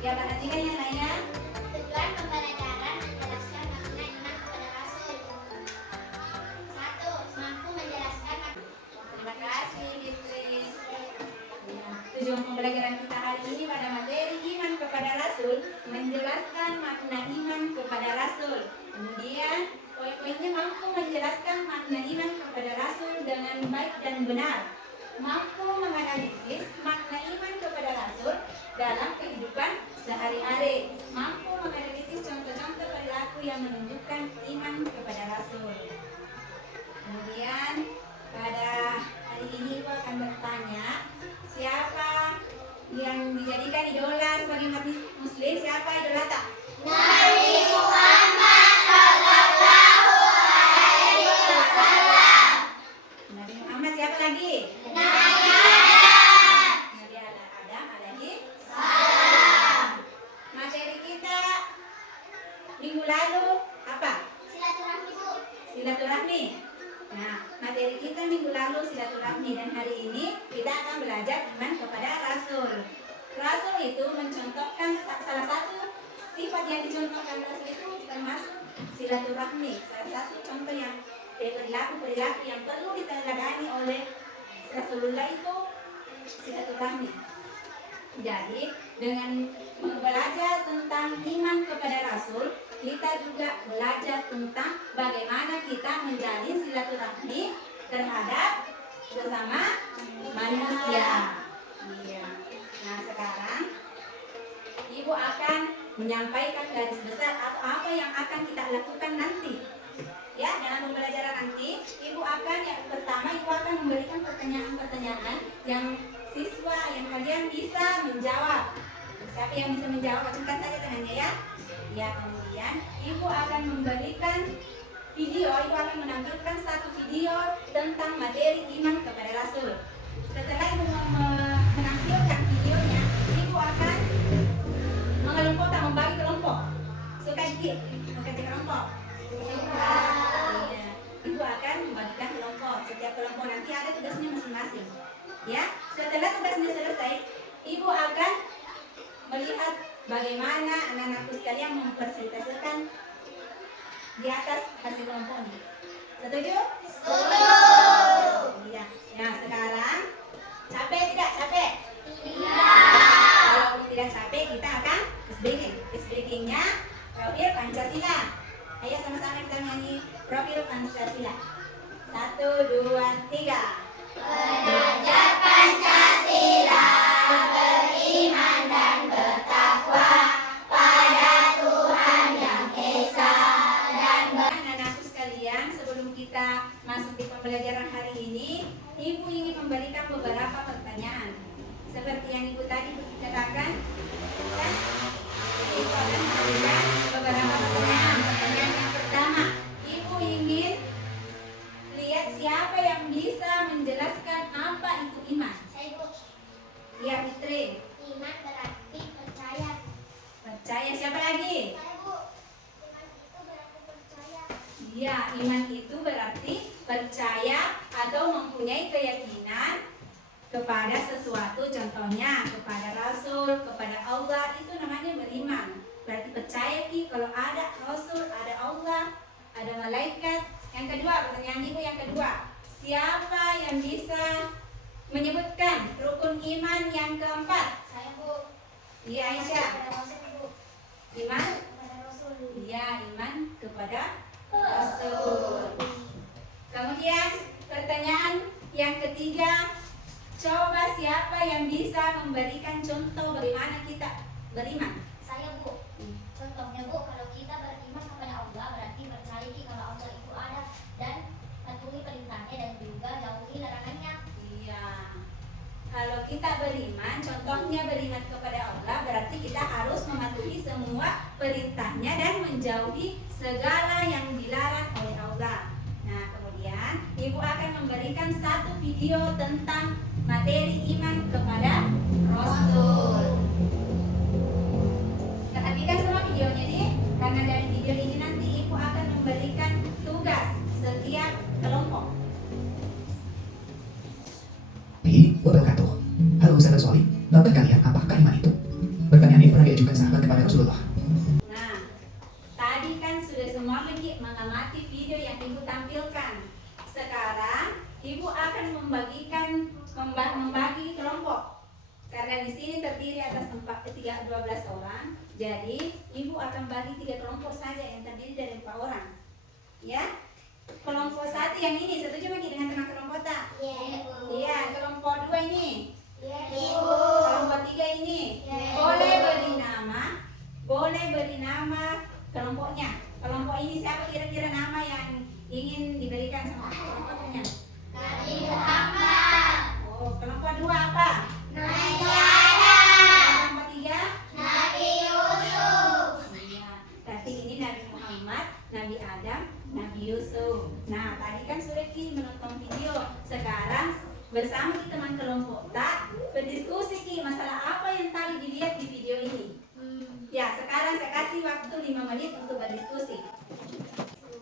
Ya, perhatikan ya Naya. Tujuan pembelajaran menjelaskan makna iman kepada Rasul. 1. Mampu menjelaskan makna. Terima kasih, Fitri. Tujuan pembelajaran kita hari ini pada materi iman kepada Rasul, menjelaskan makna iman kepada Rasul. Kemudian poin-poinnya mampu menjelaskan makna iman kepada Rasul dengan baik dan benar. Mampu menganalisis makna iman kepada Rasul dalam kehidupan sehari-hari. Mampu menganalisis contoh-contoh perilaku yang menunjukkan iman kepada Rasul. Kemudian pada hari ini Ibu akan bertanya, siapa yang dijadikan idola sebagai umat muslim? Siapa idola tak? Nabi Muhammad sallallahu alaihi wasallam. Nabi Muhammad, siapa lagi? Nabi Adam. Nabi Adam alaihi Salam. materi kita minggu lalu apa? Silaturahmi, Bu. Silaturahmi. Nah, materi kita minggu lalu silaturahmi, dan hari ini kita akan belajar iman kepada Rasul. Rasul itu mencontohkan salah satu sifat yang dicontohkan Rasul itu termasuk silaturahmi. Salah satu contoh yang perilaku yang perlu diteladani oleh Rasulullah itu silaturahmi. Jadi dengan belajar tentang iman kepada Rasul, kita juga belajar tentang bagaimana kita menjalin silaturahmi terhadap sesama manusia. Iya. Nah, sekarang Ibu akan menyampaikan garis besar atau apa yang akan kita lakukan nanti. Ya, dalam pembelajaran nanti, Ibu akan yang pertama Ibu akan memberikan pertanyaan-pertanyaan yang siswa yang kalian bisa menjawab. Siapa yang bisa menjawab, acungkan saja tangannya ya. Ya, kemudian Ibu akan memberikan video, Ibu akan menampilkan satu video tentang materi iman kepada Rasul. Setelah Ibu menampilkan videonya, Ibu akan mengelompokkan, membagi kelompok. Suka dikit, bukan di kelompok. Suka. Iya. Ibu akan membagikan kelompok. Setiap kelompok nanti ada tugasnya masing-masing. Ya, setelah tugasnya selesai, Ibu akan melihat bagaimana anak-anakku sekalian mempresentasikan di atas hasil kelompoknya. Setuju? Setuju. Iya. Nah, sekarang capek tidak? Capek? Tidak. Kalau tidak capek, kita akan speaking. Speakingnya profil Pancasila. Ayo sama-sama kita nyanyi profil Pancasila. 1, 2, 3. Belajar Pancasila, beriman dan bertakwa pada Tuhan yang Esa dan Anak-anakku sekalian, sebelum kita masuk di pembelajaran hari ini, Ibu ingin memberikan beberapa pertanyaan. Seperti yang Ibu tadi katakan, kan? Ibu akan memberikan beberapa pertanyaan. Pertanyaan yang pertama, Ibu ingin lihat siapa yang bisa menjelaskan apa itu iman. Saya, Bu. Ya, Fitri. Iman berarti percaya. Percaya, siapa lagi? Saya, Bu. Iman itu berarti percaya. Ya, iman itu berarti percaya atau mempunyai keyakinan kepada sesuatu, contohnya kepada Rasul, kepada Allah, itu namanya beriman. Berarti percaya Ki kalau ada Rasul, ada Allah, ada malaikat. Yang kedua, pertanyaan Ibu yang kedua, siapa yang bisa menyebutkan rukun iman yang keempat? Saya, Bu. Iya, Aisyah. Kepada Rasul, Bu. Iman? Kepada Rasul. Iya, iman kepada Rasul. Kemudian pertanyaan yang ketiga, coba siapa yang bisa memberikan contoh bagaimana kita beriman? Saya, Bu. Contohnya, Bu, kalau kita beriman kepada Allah berarti percaya kalau Allah itu ada dan patuhi perintahnya dan juga jauhi larangannya. Iya. Kalau kita beriman, contohnya beriman kepada Allah berarti kita harus mematuhi semua perintahnya dan menjauhi segala yang dilarang oleh Allah. Nah, kemudian Ibu akan memberikan satu video tentang materi iman kepada Rasul. Perhatikan semua videonya nih, karena dari video ini nanti Ibu akan memberikan tugas setiap kelompok. Wabarakatuh. Halo sahabat solih, tahukah kalian apakah iman itu? Pertanyaan ini pernah diajukan Rasulullah. Nah, tadi kan sudah semua mengamati video yang ibu tampilkan. Sekarang ibu akan membagi kelompok. Karena di sini terdiri atas 12 orang, jadi ibu akan bagi 3 kelompok saja yang terdiri dari 4 orang. Ya, kelompok 1 yang ini, setuju bagi dengan teman kelompok tak? Iya, kelompok 2 ini. Kelompok 3 ini. Boleh beri nama kelompoknya. Kelompok ini siapa kira-kira nama yang ingin diberikan sama kelompoknya? Nabi Muhammad. Oh, kelompok 2 apa? Nabi Adam. Kelompok 3? Nabi Yusuf. Iya, berarti ini Nabi Muhammad, Nabi Adam, Nabi Yusuf. Nah, tadi kan sudah menonton video. Sekarang bersama teman kelompok tak berdiskusi masalah apa yang tadi dilihat di video ini. Ya, sekarang saya kasih waktu 5 menit untuk berdiskusi.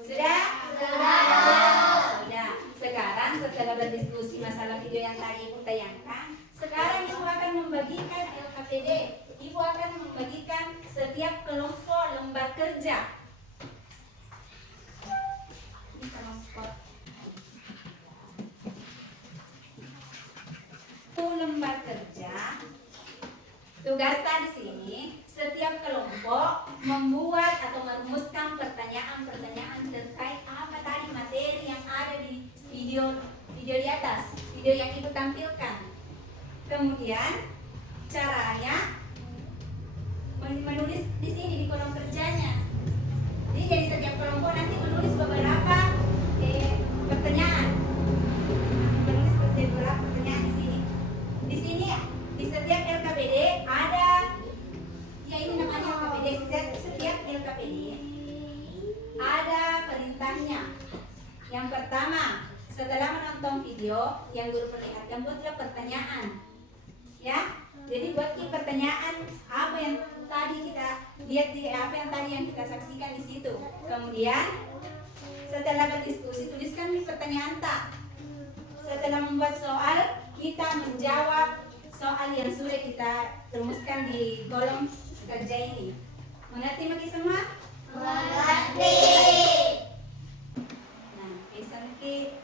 Sudah? Sudah. Sekarang setelah berdiskusi masalah video yang tadi ibu tayangkan, sekarang ibu akan membagikan LKPD. Ibu akan membagikan setiap kelompok lembar kerja. Ini kelompok. Lembar kerja. Tugas di sini, setiap kelompok membuat atau merumuskan pertanyaan-pertanyaan terkait apa tadi materi yang ada di video di atas, video yang ibu tampilkan. Kemudian caranya menulis di sini di kolom kerjanya. Jadi setiap kelompok nanti menulis beberapa pertanyaan. Menulis beberapa pertanyaan di sini. Di sini ya, di setiap LKPD ada, ya ini namanya LKPD. Setiap LKPD ada perintahnya. Yang pertama, setelah menonton video yang guru perlihatkan, buatlah pertanyaan. Ya, jadi buat pertanyaan apa yang tadi kita lihat apa yang tadi yang kita saksikan di situ. Kemudian setelah berdiskusi, tuliskan di pertanyaan tak. Setelah membuat soal, kita menjawab soal yang sudah kita rumuskan di kolom kerja ini. Mengerti bagi semua? Mengerti. Nah, Isanki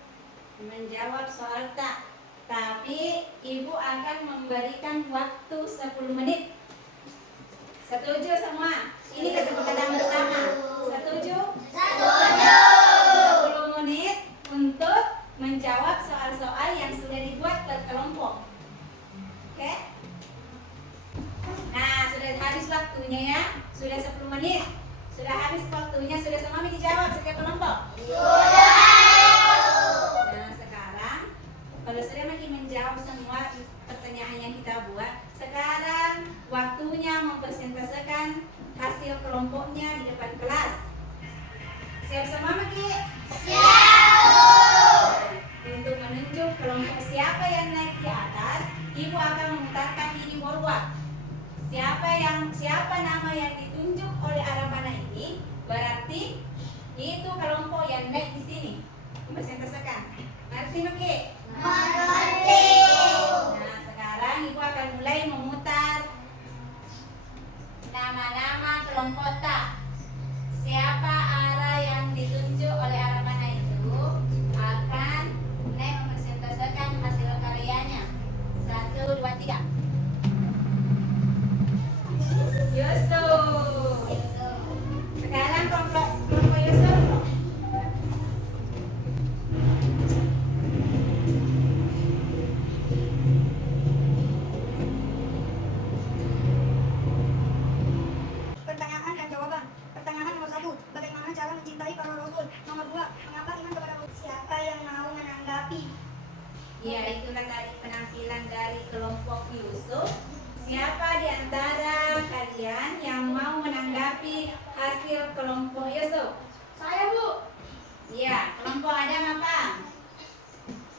menjawab soal tak. Tapi ibu akan memberikan waktu 10 menit. Setuju semua? Ini kesepakatan bersama. Setuju? Setuju. 10 menit untuk menjawab soal-soal yang sudah dibuat per kelompok. Oke? Nah, sudah habis waktunya ya. Sudah 10 menit. Sudah habis waktunya. Sudah semua dijawab setiap kelompok? Sudah. Nah, sekarang kalau sudah makin menjawab semua pertanyaan yang kita buat, sekarang waktunya mempresentasikan hasil kelompoknya di depan kelas. Siap semua Maki? Siap. Untuk menunjuk kelompok siapa yang naik di atas, ibu akan memutarkan ini forward. Siapa nama yang ditunjuk oleh arah mana ini, berarti itu kelompok yang naik di sini. Mempresentasikan. Ngerti Maki? Mengerti. Nah, sekarang ibu akan mulai memutar nama-nama kelompok tak. Siapa arah yang ditunjuk oleh arah mana itu akan naik mempresentasikan hasil karyanya. 1, 2, 3. Yusuf. Sekarang kelompok Yusuf. Pertanyaan dan jawaban. Pertanyaan nomor 1, bagaimana cara mencintai para rasul? Nomor 2, mengapa iman kepada rasul? Siapa yang mau menanggapi? Ya, itulah tadi penampilan dari kelompok Yusuf. Siapa di antara kalian yang mau menanggapi hasil kelompok Yusuf? Saya, Bu. Iya, kelompok Adam apa?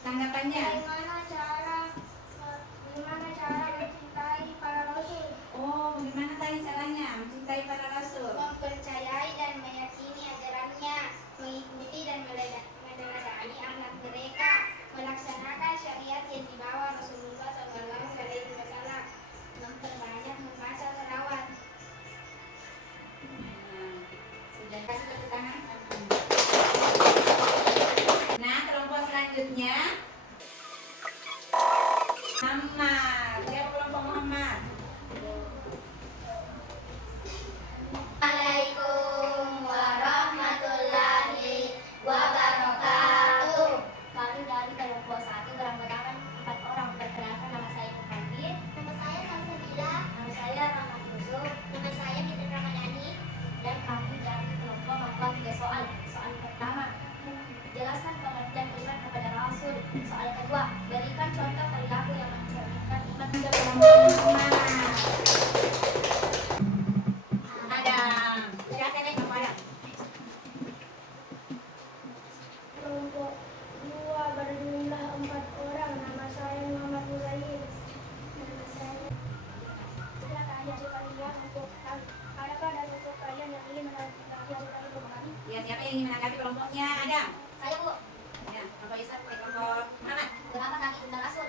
Tanggapannya? Bagaimana cara mencintai para rasul? Oh, bagaimana tadi caranya mencintai para rasul? Mempercayai dan meyakini ajarannya, mengikuti dan meneladani akhlak mereka, melaksanakan syariat yang dibawa Rasulullah SAW, memperbanyak membaca selawat. ingin menanggapi kelompoknya? Adam? Saya Bu, Ya, kelompok Yusuf, kelompok Muhammad. kenapa kami undang Rasul?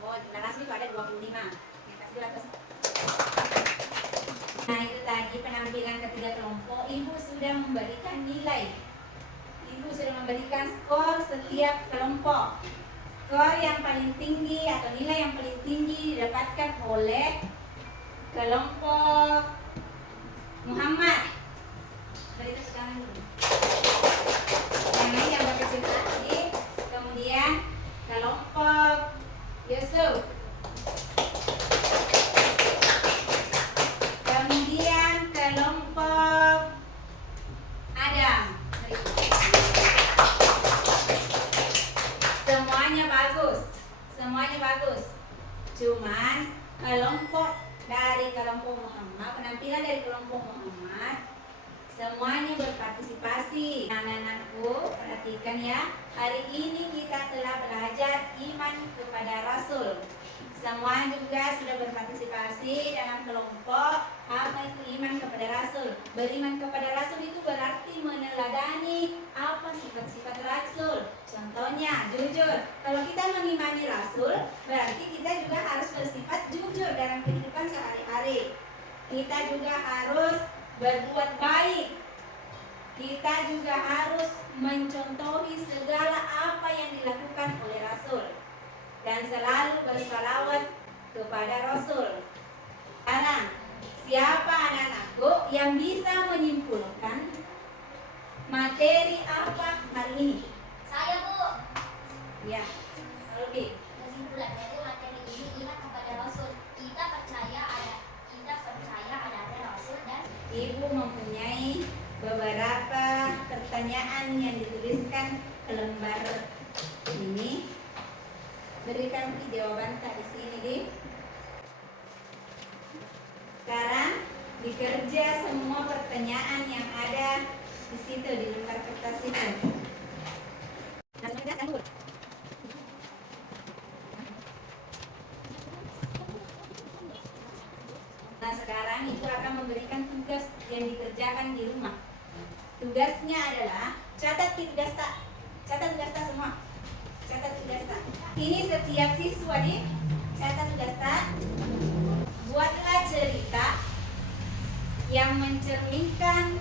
Oh, jumlah Rasul itu ada 25. Yang atas dulu atas. Nah, itu tadi penampilan ketiga kelompok. Ibu sudah memberikan nilai. Ibu sudah memberikan skor setiap kelompok. Skor yang paling tinggi atau nilai yang paling tinggi didapatkan oleh kelompok Muhammad. Beri tepuk tangan dulu. Yang lain yang berkecil hati. Kemudian kelompok Yusuf. Kemudian kelompok Adam. Semuanya bagus. Semuanya bagus. Cuman kelompok Muhammad, penampilan dari kelompok Muhammad semuanya berpartisipasi. Anak-anakku, perhatikan ya. Hari ini kita telah belajar iman kepada Rasul. Semua juga sudah berpartisipasi dalam kelompok apa itu iman kepada Rasul. Beriman kepada Rasul itu berarti meneladani apa sifat-sifat Rasul. Contohnya jujur. Kalau kita mengimani Rasul, berarti kita juga harus bersifat jujur dalam kehidupan sehari-hari. Kita juga harus berbuat baik. Kita juga harus mencontohi segala apa yang dilakukan oleh Rasul dan selalu bersalawat kepada Rasul. Sekarang, siapa anak-anakku yang bisa menyimpulkan materi apa hari ini? Saya Bu. Ya, lebih. Kesimpulannya itu materi ini iman kepada Rasul. Kita percaya ada Rasul dan Ibu mempunyai beberapa pertanyaan yang dituliskan ke lembar ini. Berikan jawaban tadi sini, Di. Sekarang dikerja semua pertanyaan yang ada di situ di lembar kertas itu. Nah, sekarang itu akan memberikan tugas yang dikerjakan di rumah. Tugasnya adalah catat tugas tak semua. Catat tugas tak. Ini setiap siswa di catat tugas tak. Buatlah cerita yang mencerminkan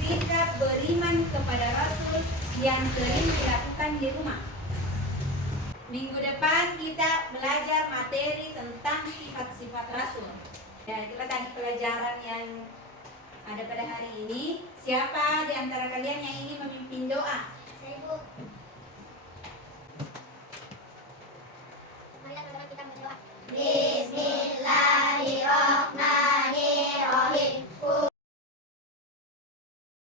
sikap beriman kepada Rasul yang sering dilakukan di rumah. Minggu depan kita belajar materi tentang sifat-sifat Rasul. Ya, itulah tadi pelajaran yang ada pada hari ini. Siapa di antara kalian yang ingin memimpin doa?